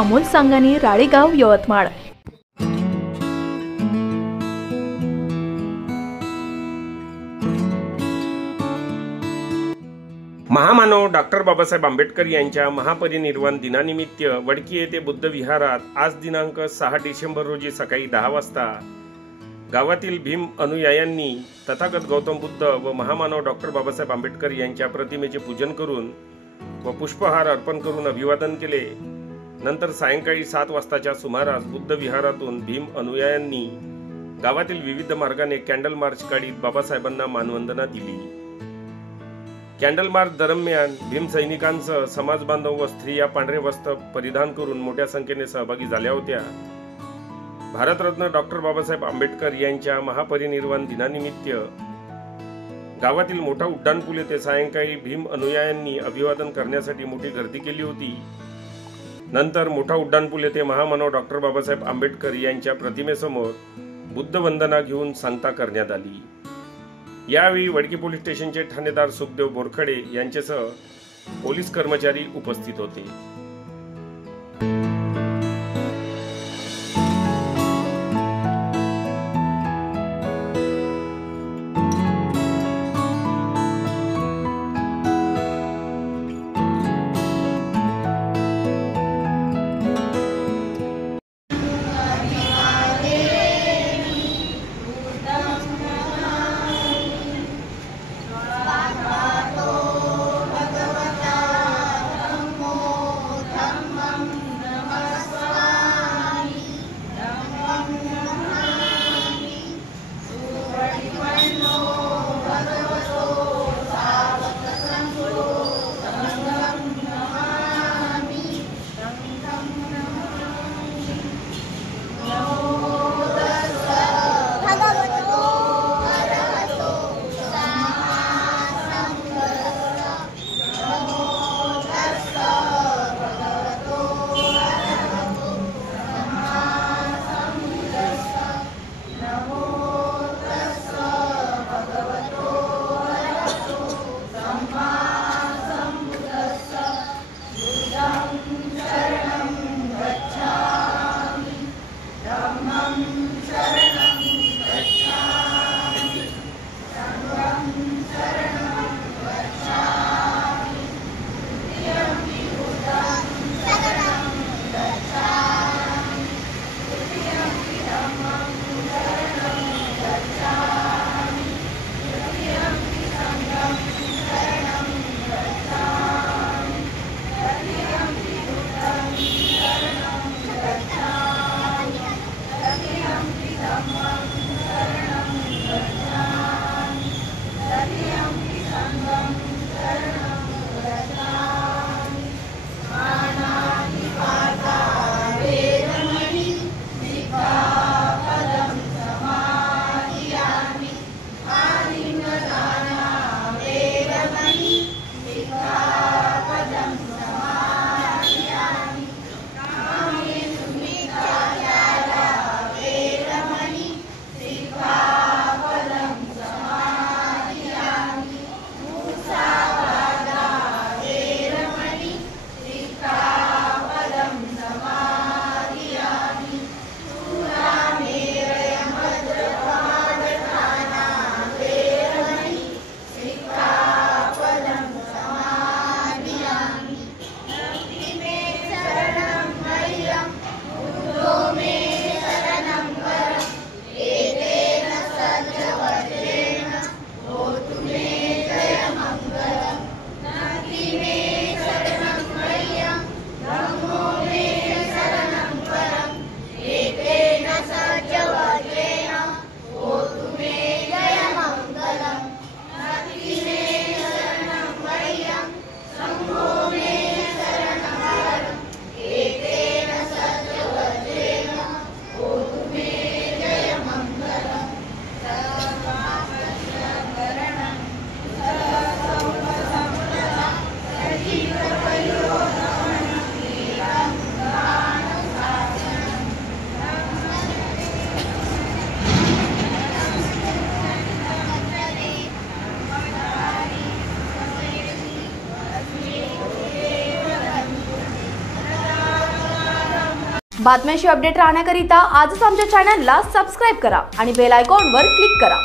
अमोल सांगानी, राळेगाव, यवतमाळ। महामानव डॉक्टर बाबासाहेब आंबेडकर यांच्या महापरिनिर्वाण दिनानिमित्त वडकी येथे बुद्ध विहारात आज दिनांक 6 डिसेंबर रोजी सकाळी 10 वाजता गावातील भीम अनुयायांनी तथागत गौतम बुद्ध व महामानव डॉक्टर बाबासाहेब आंबेडकर यांच्या प्रतिमेचे पूजन करून व पुष्पहार अर्पण करून अभिवादन केले। नंतर सायंकाळी 7 वाजताच्या सुमारास बुद्ध विहारातून भीम अनुयायांनी गावातील विविध मार्गाने कॅन्डल मार्च काढीत बाबासाहेबांना मानवंदना दिली। कॅन्डल मार्च दरम्यान भीम सैनिकांसह समाज बांधव व स्त्रिया पांढरे वस्त्र परिधान करून मोठ्या संख्येने सहभागी झाल्या होत्या। भारतरत्न डॉक्टर बाबासाहेब आंबेडकर यांच्या महापरिनिर्वाण दिनानिमित्त गावातील मोठा उड्डाणपूल येथे सायंकाळी भीम अनुयायांनी अभिवादन करण्यासाठी मोठी गर्दी केली होती। नंतर मोठा उड्डाणपूल येथे महामानव डॉक्टर बाबासाहेब आंबेडकर यांच्या प्रतिमेसमोर बुद्ध वंदना घेऊन सांगता करण्यात आली। यावेळी वडकी पोलीस स्टेशनचे ठाणेदार सुखदेव बोरखडे यांच्यासह पोलीस कर्मचारी उपस्थित होते। बातम्यांशी अपडेट राहण्याकरिता आजच आमच्या चॅनलला सबस्क्राईब करा आणि बेल आयकॉनवर क्लिक करा.